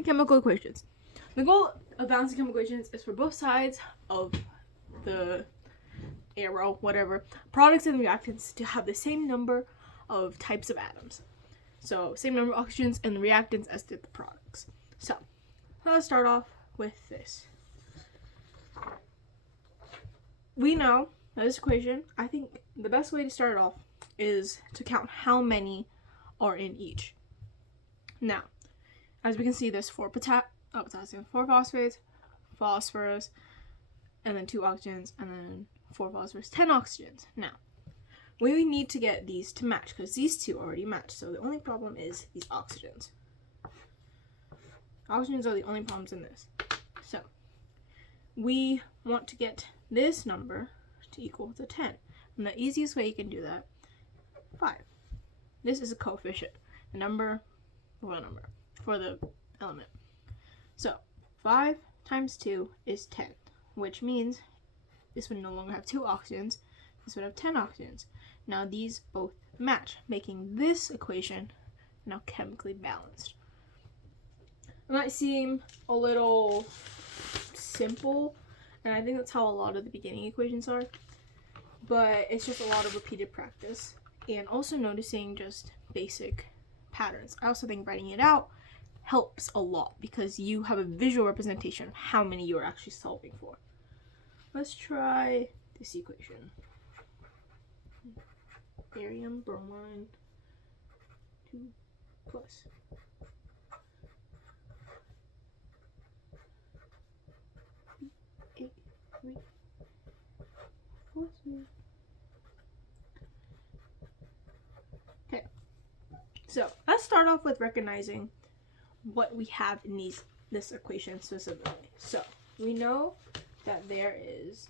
balancing chemical equations. The goal of balancing chemical equations is for both sides of the arrow, whatever, products and reactants to have the same number of types of atoms. So, same number of oxygens and the reactants as did the products. So, let's start off with this. We know that this equation, I think the best way to start it off is to count how many are in each. Now, as we can see, there's 4 potassium, 4 phosphates, phosphorus, and then 2 oxygens, and then 4 phosphorus, 10 oxygens. Now, we need to get these to match because these two already match. So the only problem is these oxygens. Oxygens are the only problems in this. So we want to get this number to equal to 10. And the easiest way you can do that, 5. This is a coefficient, a number for the element. So 5 times 2 is 10, which means this would no longer have 2 oxygens. This would have 10 oxygens. Now these both match, making this equation now chemically balanced. It might seem a little simple, and I think that's how a lot of the beginning equations are, but it's just a lot of repeated practice and also noticing just basic patterns. I also think writing it out helps a lot because you have a visual representation of how many you are actually solving for. Let's try this equation. Barium, bromine, 2 plus. Okay, so let's start off with recognizing what we have in this equation specifically. So we know that there's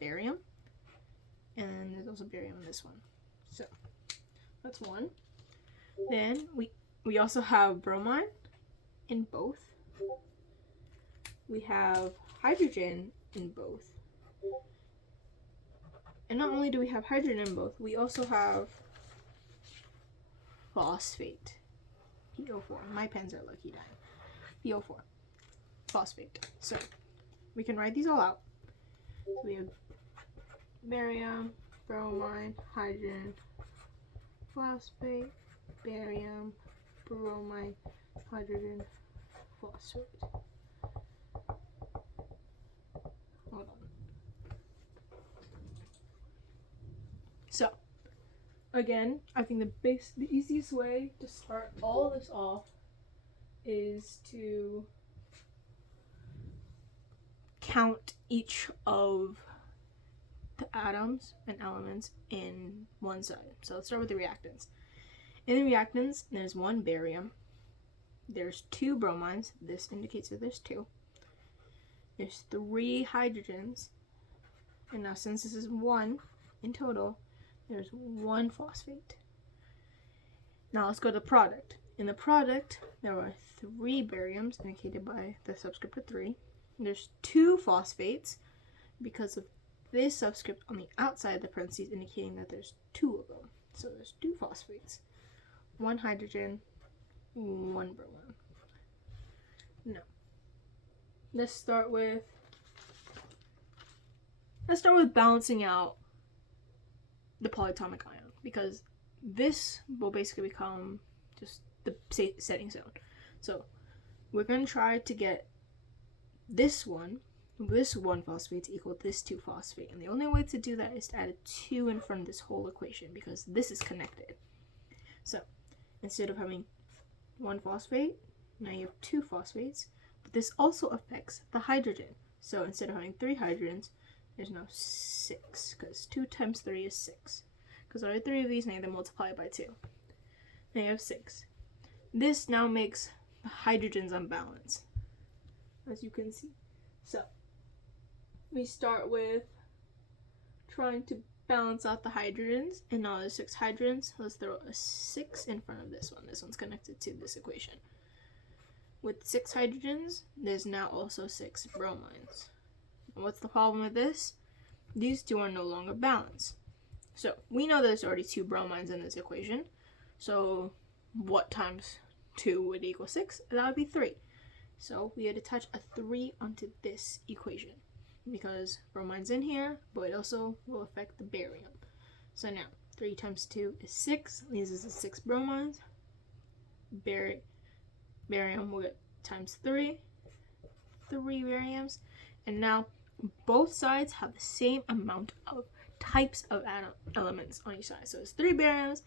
barium, and there's also barium in this one. So that's 1. Then we also have bromine in both. We have hydrogen in both. And not only do we have hydrogen in both, we also have phosphate. PO4. My pens are lucky dying. PO4. Phosphate. So we can write these all out. So we have barium, bromine, hydrogen, phosphate, barium, bromine, hydrogen, phosphate. Hold on. So, again, I think the easiest way to start all this off is to count each of the atoms and elements in one side. So let's start with the reactants. In the reactants, there's 1 barium, there's 2 bromines, this indicates that there's 2. There's 3 hydrogens, and now since this is 1 in total, there's 1 phosphate. Now let's go to the product. In the product, there are 3 bariums, indicated by the subscript of 3. There's 2 phosphates, because of this subscript on the outside of the parentheses indicating that there's 2 of them. So there's 2 phosphates, 1 hydrogen, 1 bromine. Now, let's start with balancing out the polyatomic ion, because this will basically become just the setting zone. So we're going to try to get this one phosphate to equal this 2 phosphate, and the only way to do that is to add a 2 in front of this whole equation because this is connected. So instead of having 1 phosphate, now you have 2 phosphates, but this also affects the hydrogen. So instead of having 3 hydrogens, there's now 6, because 2 times 3 is 6. Because there are 3 of these, now they multiply by 2. Now you have 6. This now makes the hydrogens unbalanced, as you can see. So we start with trying to balance out the hydrogens, and now there's 6 hydrogens. Let's throw a 6 in front of this one. This one's connected to this equation. With 6 hydrogens, there's now also 6 bromines. And what's the problem with this? These 2 are no longer balanced. So we know there's already 2 bromines in this equation. So what times 2 would equal 6, and that would be 3. So we had to attach a 3 onto this equation because bromine's in here, but it also will affect the barium. So now 3 times 2 is 6, leaves us 6 bromines. Barium will get times 3 bariums, and now both sides have the same amount of types of elements on each side. So it's 3 bariums,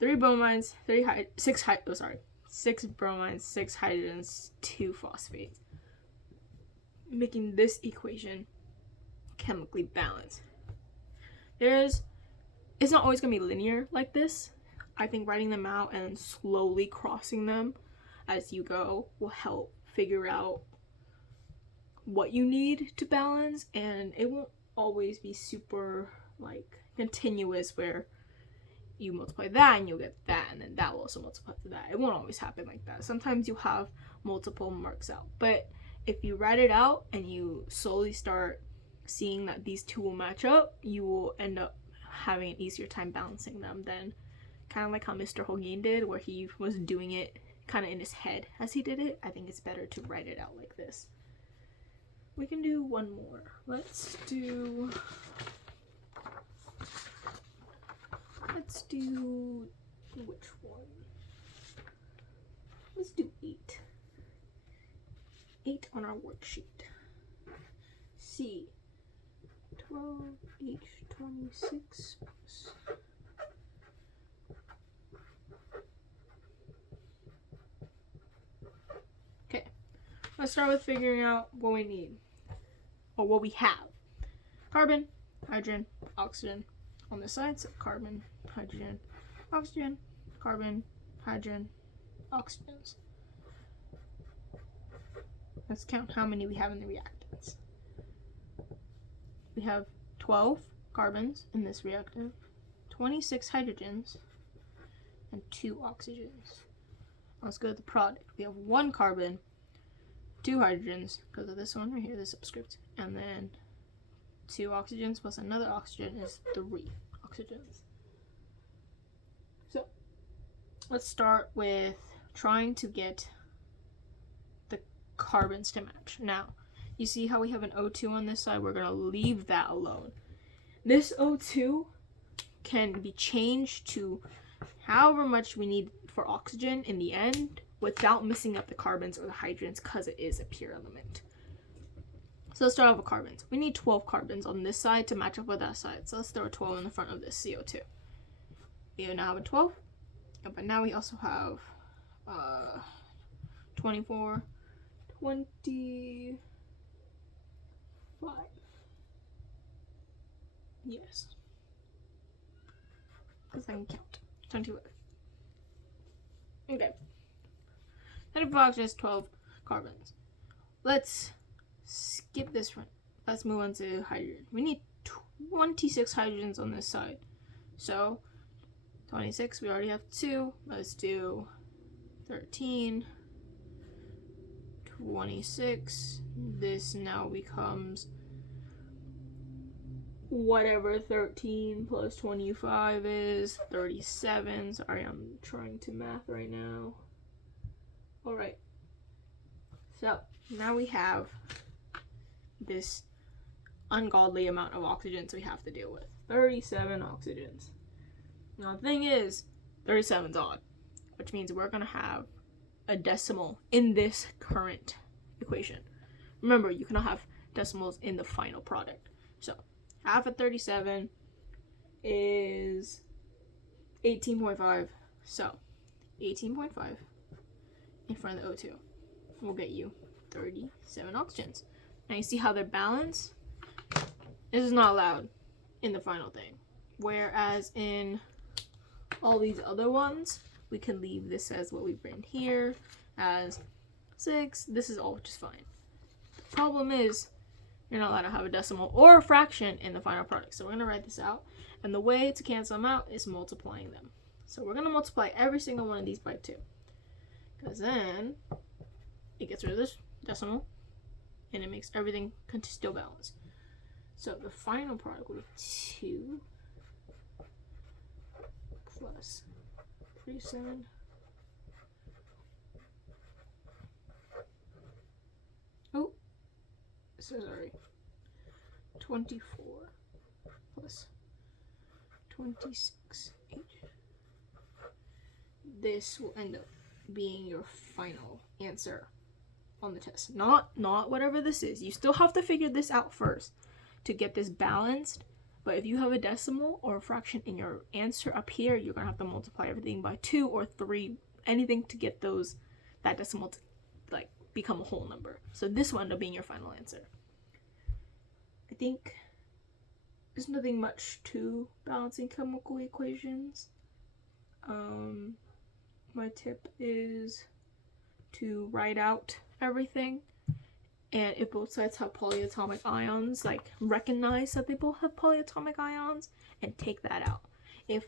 3 bromines, 6 bromines, 6 hydrogens, 2 phosphates, making this equation chemically balanced. It's not always going to be linear like this. I think writing them out and slowly crossing them as you go will help figure out what you need to balance, and it won't always be super like continuous where you multiply that and you'll get that, and then that will also multiply to that. It won't always happen like that. Sometimes you have multiple marks out, but if you write it out and you slowly start seeing that these two will match up, you will end up having an easier time balancing them than kind of like how Mr. Holguin did, where he was doing it kind of in his head as he did it. I think it's better to write it out like this. We can do one more. Let's do which one? Let's do 8. 8 on our worksheet. C 12 H 26 plus okay. Let's start with figuring out what we need or what we have. Carbon, hydrogen, oxygen on this side. So carbon, hydrogen, oxygen, carbon, hydrogen, oxygens. Let's count how many we have in the reactants. We have 12 carbons in this reactant, 26 hydrogens, and 2 oxygens. Let's go to the product. We have 1 carbon, 2 hydrogens, because of this one right here, this subscript, and then 2 oxygens plus another oxygen is 3 oxygens. So let's start with trying to get the carbons to match. Now, you see how we have an O2 on this side? We're going to leave that alone. This O2 can be changed to however much we need for oxygen in the end without messing up the carbons or the hydrogens, because it is a pure element. So let's start off with carbons. We need 12 carbons on this side to match up with that side. So let's throw a 12 in the front of this CO2. We now have a 12, but now we also have 24, 25. Yes. Because I can count. 25. Okay. 25 oxygens, 12 carbons. Let's skip this one. Let's move on to hydrogen. We need 26 hydrogens on this side. So 26, we already have 2. Let's do 13, 26. This now becomes whatever 13 plus 25 is, 37. Sorry, I'm trying to math right now. Alright. So now we have this ungodly amount of oxygens we have to deal with. 37 oxygens. Now the thing is, 37's odd, which means we're going to have a decimal in this current equation. Remember, you cannot have decimals in the final product. So half of 37 is 18.5. So 18.5 in front of the O2 will get you 37 oxygens. Now you see how they're balanced? This is not allowed in the final thing. Whereas in all these other ones, we can leave this as what we've written here as 6. This is all just fine. The problem is you're not allowed to have a decimal or a fraction in the final product. So we're going to write this out. And the way to cancel them out is multiplying them. So we're going to multiply every single one of these by 2. Because then it gets rid of this decimal and it makes everything still balance. So the final product will be 2 plus 37 so sorry, 24 plus 26H. This will end up being your final answer on the test. Not whatever this is. You still have to figure this out first to get this balanced. But if you have a decimal or a fraction in your answer up here, you're gonna have to multiply everything by 2 or 3, anything to get that decimal to like become a whole number. So this will end up being your final answer. I think there's nothing much to balancing chemical equations. My tip is to write out everything, and if both sides have polyatomic ions, like recognize that they both have polyatomic ions and take that out. If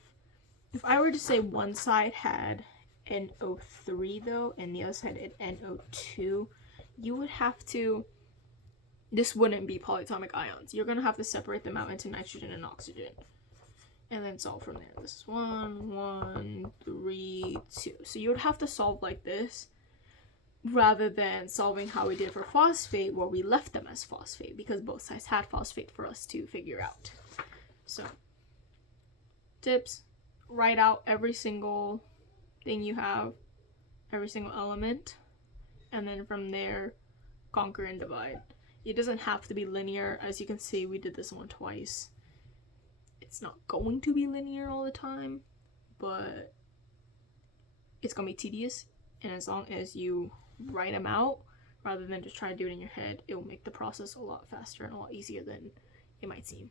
I were to say one side had NO3 though and the other side had NO2, you would have to, this wouldn't be polyatomic ions. You're gonna have to separate them out into nitrogen and oxygen and then solve from there. This is 1, 1, 3, 2. So you would have to solve like this rather than solving how we did for phosphate, where we left them as phosphate because both sides had phosphate for us to figure out. So tips: write out every single thing you have, every single element, and then from there conquer and divide. It doesn't have to be linear. As you can see, we did this one twice. It's not going to be linear all the time, but it's gonna be tedious, and as long as you write them out rather than just try to do it in your head, it will make the process a lot faster and a lot easier than it might seem.